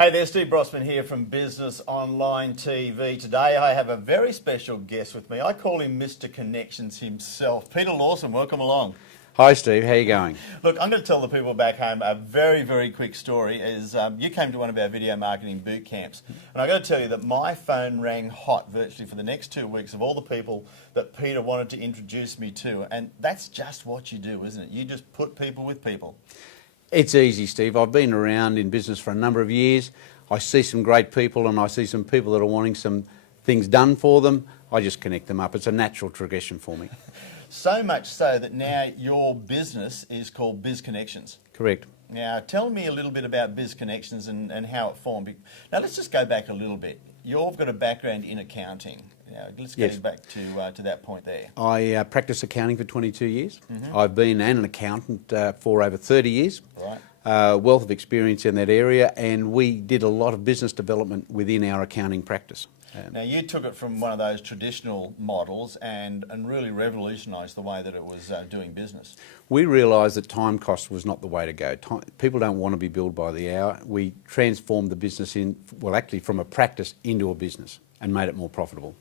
Hey there, Steve Brossman here from Business Online TV. Today I have a very special guest with me. I call him Mr. Connections himself. Peter Lawson, welcome along. Hi Steve, how are you going? Look, I'm going to tell the people back home a very, very quick story. You came to one of our video marketing boot camps, and I've got to tell you that my phone rang hot virtually for the next 2 weeks of all the people that Peter wanted to introduce me to, and that's just what you do, isn't it? You just put people with people. It's easy, Steve. I've been around in business for a number of years. I see some great people and I see some people that are wanting some things done for them. I just connect them up. It's a natural progression for me. So much so that now your business is called Biz Connections. Correct. Now, tell me a little bit about Biz Connections and how it formed. Now, let's just go back a little bit. You've got a background in accounting. Let's go back to that point there. I practiced accounting for 22 years. I've been an accountant for over 30 years. Right. Wealth of experience in that area, and we did a lot of business development within our accounting practice. Now, you took it from one of those traditional models and really revolutionised the way that it was doing business. We realised that time cost was not the way to go. People don't want to be billed by the hour. We transformed the business from a practice into a business and made it more profitable.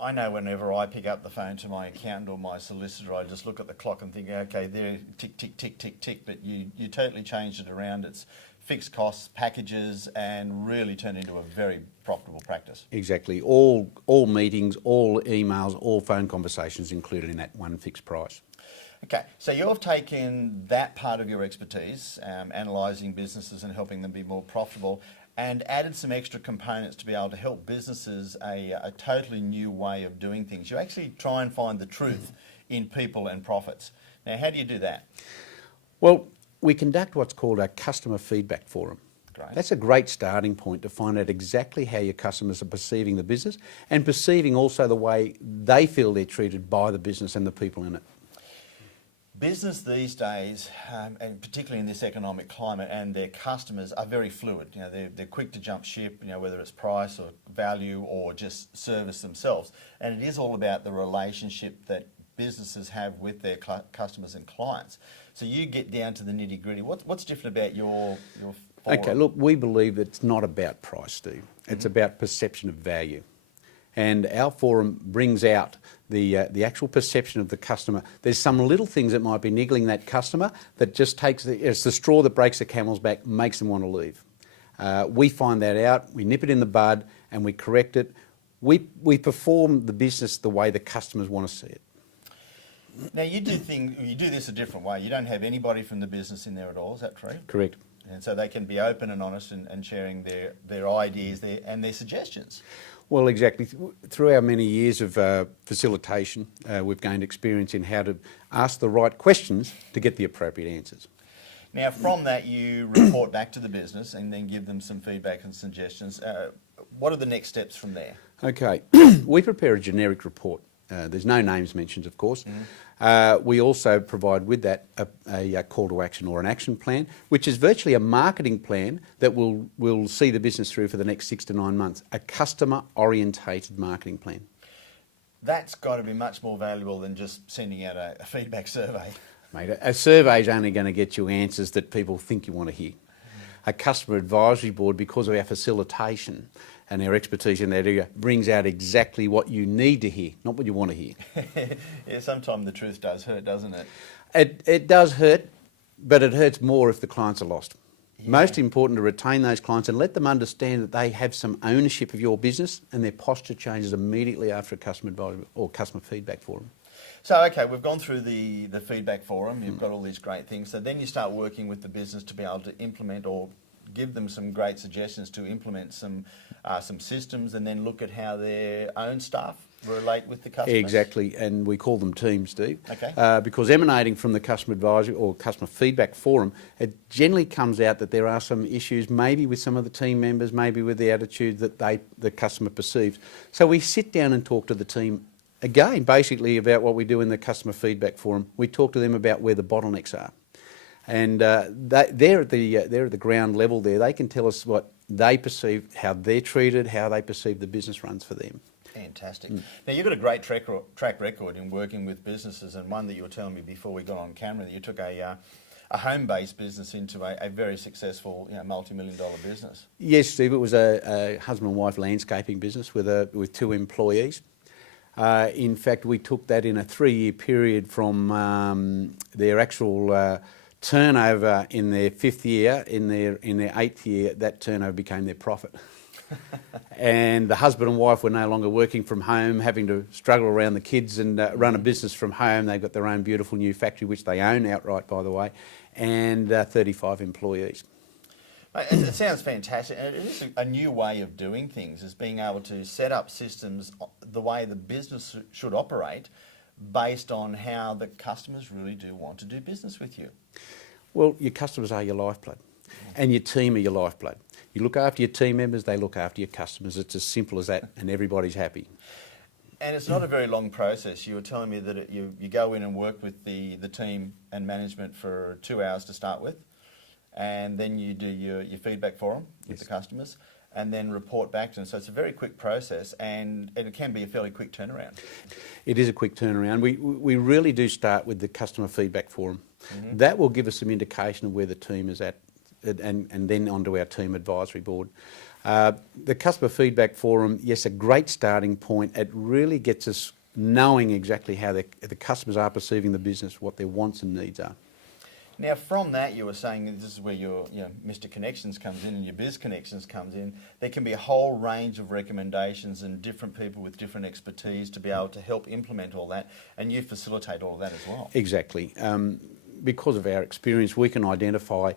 I know whenever I pick up the phone to my accountant or my solicitor, I just look at the clock and think, okay, there, tick, tick, tick, tick, tick. But you totally changed it around. It's fixed costs, packages, and really turned into a very profitable practice. Exactly. All meetings, all emails, all phone conversations included in that one fixed price. Okay, so you've taken that part of your expertise, analysing businesses and helping them be more profitable, and added some extra components to be able to help businesses a totally new way of doing things. You actually try and find the truth in people and profits. Now, how do you do that? Well, we conduct what's called a customer feedback forum. Great. That's a great starting point to find out exactly how your customers are perceiving the business and perceiving also the way they feel they're treated by the business and the people in it. Business these days, and particularly in this economic climate, and their customers are very fluid. They're quick to jump ship, whether it's price or value or just service themselves. And it is all about the relationship that businesses have with their customers and clients. So you get down to the nitty gritty. What's different about your forum? Okay, look, we believe that it's not about price, Steve. It's about perception of value. And our forum brings out the actual perception of the customer. There's some little things that might be niggling that customer that just it's the straw that breaks the camel's back, makes them want to leave. We find that out, we nip it in the bud, and we correct it. We perform the business the way the customers want to see it. Now, you do this a different way. You don't have anybody from the business in there at all, is that true? Correct. And so they can be open and honest and sharing their ideas and their suggestions. Well, exactly. Through our many years of facilitation, we've gained experience in how to ask the right questions to get the appropriate answers. Now, from that, you report back to the business and then give them some feedback and suggestions. What are the next steps from there? Okay. We prepare a generic report. There's no names mentioned, of course. We also provide with that a call to action or an action plan, which is virtually a marketing plan that will see the business through for the next 6 to 9 months, a customer-orientated marketing plan. That's got to be much more valuable than just sending out a feedback survey. Mate, a survey is only going to get you answers that people think you want to hear. A customer advisory board, because of our facilitation and our expertise in that area, brings out exactly what you need to hear, not what you want to hear. Yeah, sometimes the truth does hurt, doesn't it? It does hurt, but it hurts more if the clients are lost. Yeah. Most important to retain those clients and let them understand that they have some ownership of your business, and their posture changes immediately after a customer advisory or customer feedback forum. So, okay, we've gone through the feedback forum, you've got all these great things, so then you start working with the business to be able to implement or give them some great suggestions to implement some systems and then look at how their own staff relate with the customers. Exactly, and we call them teams, Steve. Okay. Because emanating from the customer advisory or customer feedback forum, it generally comes out that there are some issues, maybe with some of the team members, maybe with the attitude that the customer perceives. So we sit down and talk to the team again, basically about what we do in the customer feedback forum. We talk to them about where the bottlenecks are. And they're at the ground level there. They can tell us what they perceive, how they're treated, how they perceive the business runs for them. Fantastic. Now, you've got a great track record in working with businesses, and one that you were telling me before we got on camera, that you took a a home-based business into a very successful, multi-million-dollar business. Yes, Steve, it was a husband and wife landscaping business with 2 employees. In fact, we took that in a 3-year period from their actual turnover in their 5th year. In their 8th year, that turnover became their profit. And the husband and wife were no longer working from home, having to struggle around the kids and run a business from home. They've got their own beautiful new factory, which they own outright, by the way, and 35 employees. It sounds fantastic. It is a new way of doing things, is being able to set up systems the way the business should operate based on how the customers really do want to do business with you. Well, your customers are your lifeblood, and your team are your lifeblood. You look after your team members, they look after your customers. It's as simple as that, and everybody's happy. And it's not a very long process. You were telling me that you go in and work with the team and management for 2 hours to start with, and then you do your feedback for them with the customers, and then report back to them. So it's a very quick process, and it can be a fairly quick turnaround. It is a quick turnaround. We really do start with the customer feedback forum. That will give us some indication of where the team is at, and then onto our team advisory board. The customer feedback forum, yes, a great starting point. It really gets us knowing exactly how the customers are perceiving the business, what their wants and needs are. Now, from that, you were saying that this is where your Mr. Connections comes in and your Biz Connections comes in. There can be a whole range of recommendations and different people with different expertise to be able to help implement all that, and you facilitate all of that as well. Exactly. Because of our experience, we can identify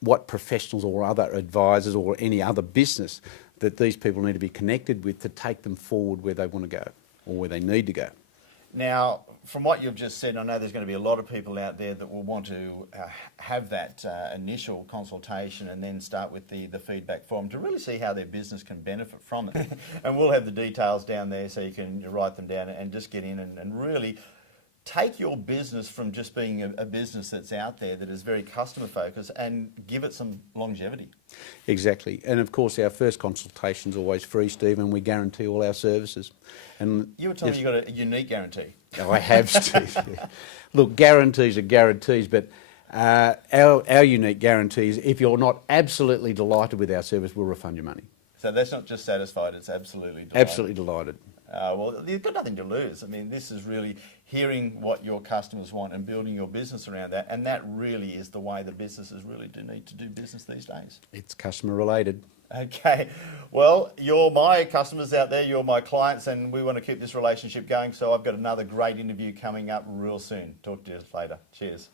what professionals or other advisors or any other business that these people need to be connected with to take them forward where they want to go or where they need to go. Now, from what you've just said, I know there's going to be a lot of people out there that will want to have that initial consultation and then start with the feedback forum to really see how their business can benefit from it. And we'll have the details down there so you can write them down and just get in and really take your business from just being a business that's out there that is very customer focused and give it some longevity. Exactly. And of course our first consultation is always free, Steve, and we guarantee all our services. And you were telling me you got a unique guarantee. Oh, I have, Steve. Look, guarantees are guarantees, but our unique guarantee is if you're not absolutely delighted with our service, we'll refund your money. So that's not just satisfied, it's absolutely delighted. Absolutely delighted. Well, you've got nothing to lose. I mean, this is really hearing what your customers want and building your business around that, and that really is the way the businesses really do need to do business these days. It's customer related. Okay, well, you're my customers out there, you're my clients, and we want to keep this relationship going, so I've got another great interview coming up real soon. Talk to you later. Cheers.